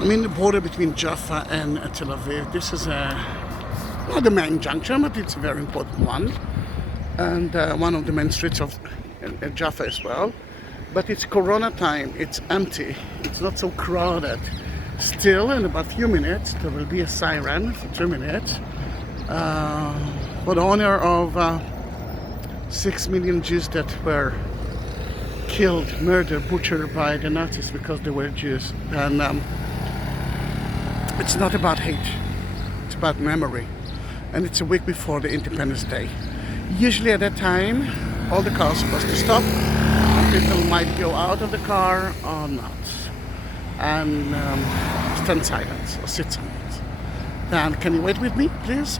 I'm in the border between Jaffa and Tel Aviv. This is not the main junction, but it's a very important one. And one of the main streets of Jaffa as well. But it's Corona time, it's empty, it's not so crowded. Still, in about a few minutes, there will be a siren for 2 minutes for the honor of 6 million Jews that were killed, murdered, butchered by the Nazis because they were Jews. And it's not about hate, it's about memory. And it's a week before the Independence Day. Usually at that time, all the cars are supposed to stop. People might go out of the car or not. And stand silent or sit silent. Then can you wait with me, please?